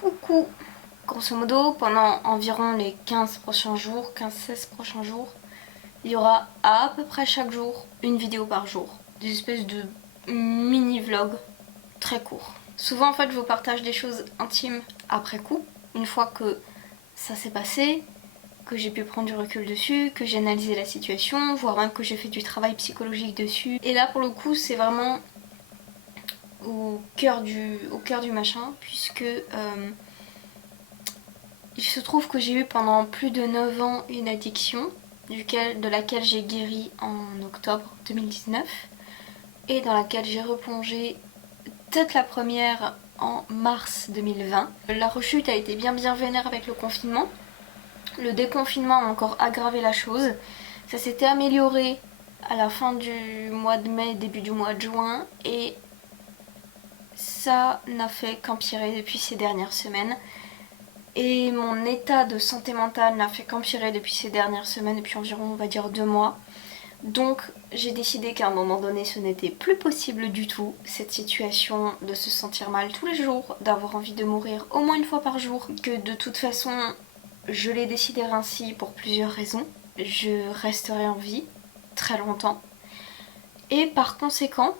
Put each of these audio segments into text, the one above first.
Coucou. Grosso modo, pendant environ les 15 prochains jours, 15-16 prochains jours, il y aura à peu près chaque jour une vidéo par jour. Des espèces de mini-vlogs très courts. Souvent en fait je vous partage des choses intimes après coup, une fois que ça s'est passé, que j'ai pu prendre du recul dessus, que j'ai analysé la situation, voire même que j'ai fait du travail psychologique dessus. Et là pour le coup c'est vraiment au cœur du machin, puisque il se trouve que j'ai eu pendant plus de 9 ans une addiction, de laquelle j'ai guéri en octobre 2019, et dans laquelle j'ai replongé peut-être la première en mars 2020. La rechute a été bien vénère avec le confinement. Le déconfinement a encore aggravé la chose. Ça s'était amélioré à la fin du mois de mai, début du mois de juin, et ça n'a fait qu'empirer depuis ces dernières semaines. Et mon état de santé mentale n'a fait qu'empirer depuis ces dernières semaines, depuis environ on va dire 2 mois. Donc j'ai décidé qu'à un moment donné ce n'était plus possible du tout, cette situation de se sentir mal tous les jours, d'avoir envie de mourir au moins une fois par jour, que de toute façon je l'ai décidé ainsi pour plusieurs raisons. Je resterai en vie très longtemps et par conséquent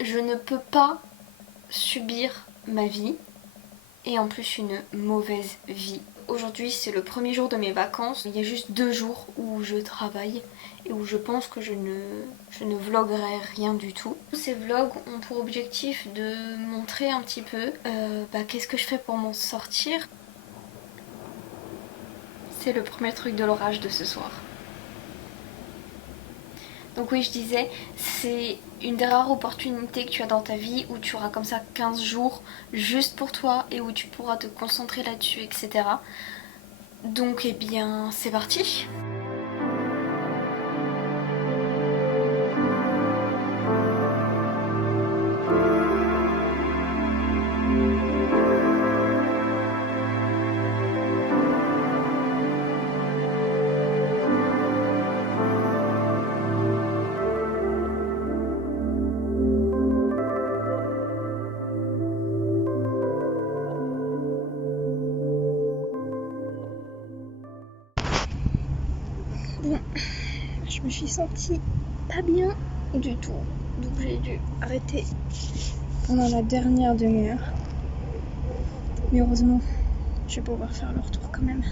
je ne peux pas subir ma vie et en plus une mauvaise vie. Aujourd'hui c'est le premier jour de mes vacances, il y a juste 2 jours où je travaille et où je pense que je ne vloguerai rien du tout. Ces vlogs ont pour objectif de montrer un petit peu qu'est-ce que je fais pour m'en sortir. C'est le premier truc de l'orage de ce soir. Donc oui, je disais, c'est une des rares opportunités que tu as dans ta vie où tu auras comme ça 15 jours juste pour toi et où tu pourras te concentrer là-dessus, etc. Donc eh bien, c'est parti! Bon, je me suis sentie pas bien du tout, donc j'ai dû arrêter pendant la dernière demi-heure. Mais heureusement, je vais pouvoir faire le retour quand même.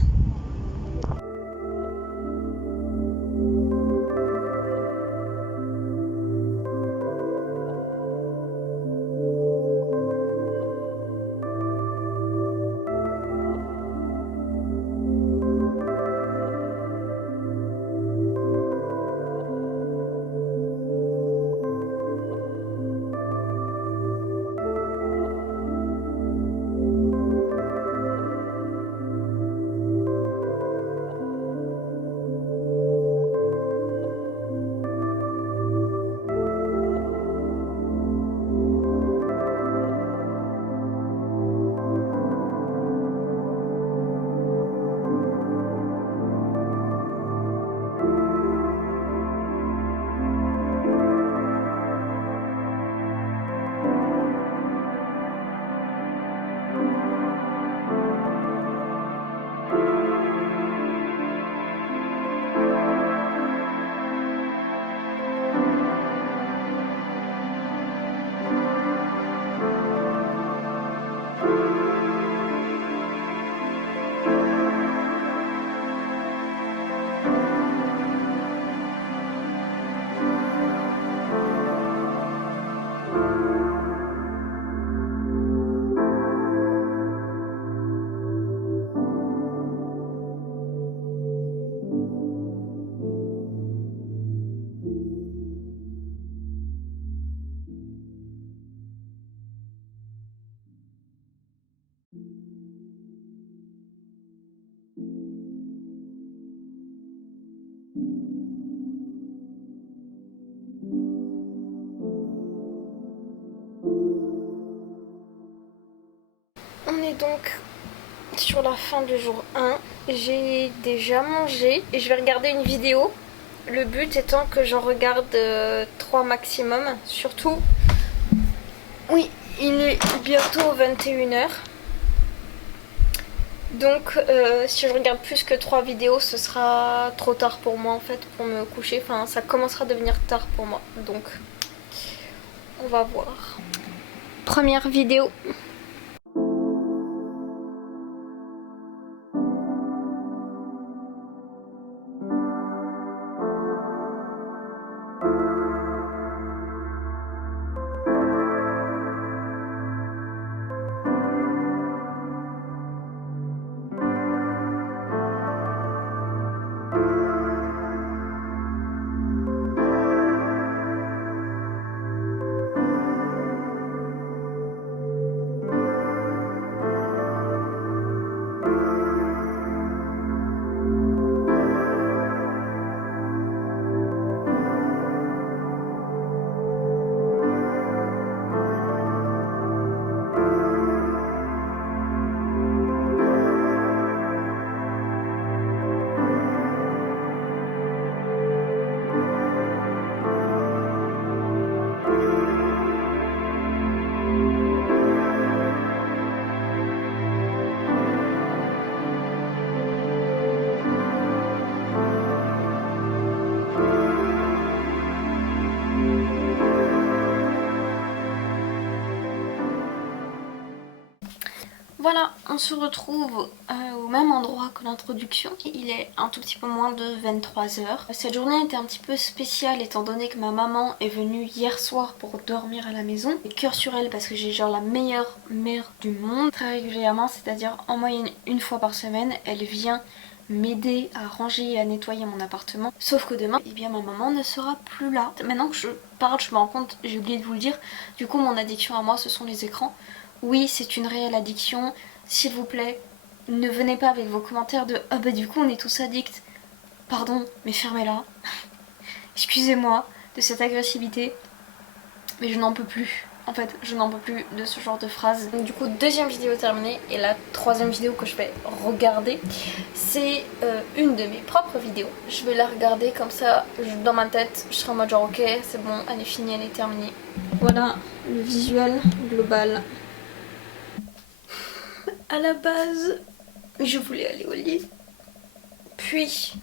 On est donc sur la fin du jour 1. J'ai déjà mangé et je vais regarder une vidéo. Le but étant que j'en regarde 3 maximum. Surtout, oui, il est bientôt 21h. Donc si je regarde plus que 3 vidéos, ce sera trop tard pour moi en fait pour me coucher. Enfin, ça commencera à devenir tard pour moi. Donc, on va voir. Première vidéo. Voilà, on se retrouve au même endroit que l'introduction. Il est un tout petit peu moins de 23h. Cette journée était un petit peu spéciale étant donné que ma maman est venue hier soir pour dormir à la maison. Et cœur sur elle parce que j'ai genre la meilleure mère du monde. Très régulièrement, c'est-à-dire en moyenne une fois par semaine, elle vient m'aider à ranger et à nettoyer mon appartement. Sauf que demain, eh bien ma maman ne sera plus là. Maintenant que je parle, je me rends compte, j'ai oublié de vous le dire, du coup mon addiction à moi ce sont les écrans. Oui, c'est une réelle addiction. S'il vous plaît, ne venez pas avec vos commentaires de « Ah bah du coup on est tous addicts ». Pardon, mais fermez-la. Excusez-moi de cette agressivité, mais je n'en peux plus. En fait, je n'en peux plus de ce genre de phrases. Donc, du coup, deuxième vidéo terminée. Et la troisième vidéo que je vais regarder, c'est une de mes propres vidéos. Je vais la regarder comme ça, dans ma tête, je serai en mode genre ok, c'est bon, elle est finie, elle est terminée. Voilà le visuel global. À la base, je voulais aller au lit. Puis,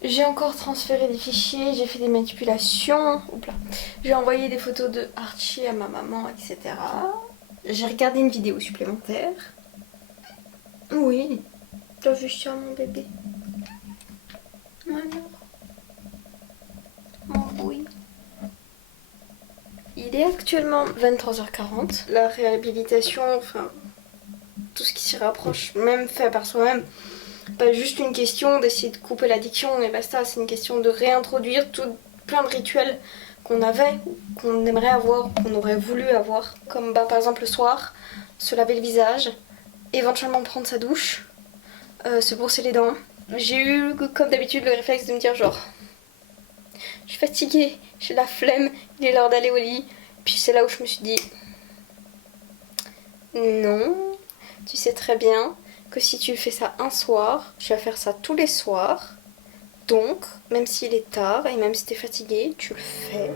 j'ai encore transféré des fichiers, j'ai fait des manipulations. J'ai envoyé des photos de Archie à ma maman, etc. J'ai regardé une vidéo supplémentaire. Oui, t'as vu ça mon bébé? Mon amour. Mon oui. Il est actuellement 23h40. La réhabilitation, enfin, tout ce qui s'y rapproche, même fait par soi-même, pas juste une question d'essayer de couper l'addiction et basta, c'est une question de réintroduire plein de rituels qu'on avait, qu'on aimerait avoir, qu'on aurait voulu avoir. Comme par exemple le soir, se laver le visage, éventuellement prendre sa douche, se brosser les dents. J'ai eu comme d'habitude le réflexe de me dire genre... Je suis fatiguée, j'ai la flemme, il est l'heure d'aller au lit. Puis c'est là où je me suis dit, non, tu sais très bien que si tu fais ça un soir, tu vas faire ça tous les soirs. Donc, même s'il est tard et même si t'es fatiguée, tu le fais.